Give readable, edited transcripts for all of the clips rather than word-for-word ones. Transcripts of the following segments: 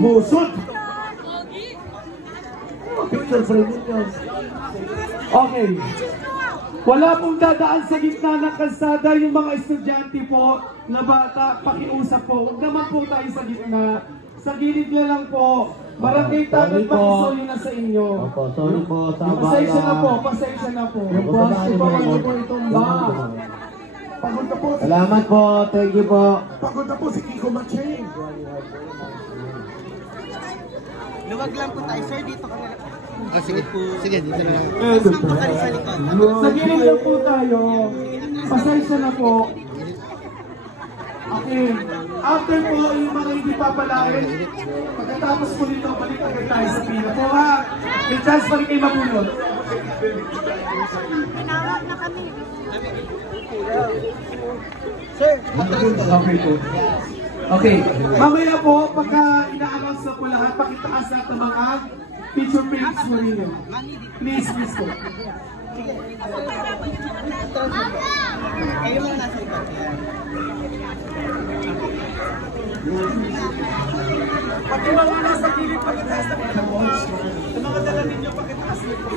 Musod! Picture frame ninyo. Okay. Wala pong dadaan sa gitna ng kalsada yung mga estudyante po na bata, pakiusap po. Huwag naman po tayo sa gitna. Sa gilid na lang po. Barangay Tanod Pakisoli na sa inyo. Opo, sorry po. Pasensya na po, pasensya na po. Yung boss, ipawala po itong ba. Pagod na po. Salamat po, thank you po. Pagod na po si Kiko Macheng. Luwag lang po tayo, sir. Dito ka na. Sige po. Sige, dito na lang. Dito ka rin sa likod. Sa gilid lang po tayo. Pasensya na po. Okay. After po yung mga hindi papalain, pagkatapos po nito, balik agad tayo sa pila po ha. May chance pa rin kayo mapulot. Tinawag na kami. Sir, Okay po. Okay. Mamaya po, pagka ina-announce na po lahat, pakitaas lahat ng mga picture frames mo rin yun. Please, please po. kayo mga nasa likod. Pati mga nasa gilid, pakitaas na pila po. Sa mga dala ninyo, pakitaas na po.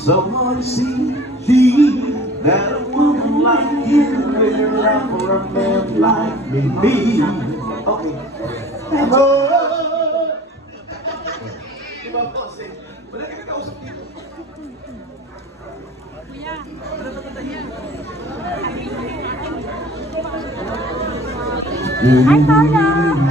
Someone see that a woman like you will love for a man like me. Okay. Diba po, say, wala ka nakausap dito. Kuya. Hi, Paula!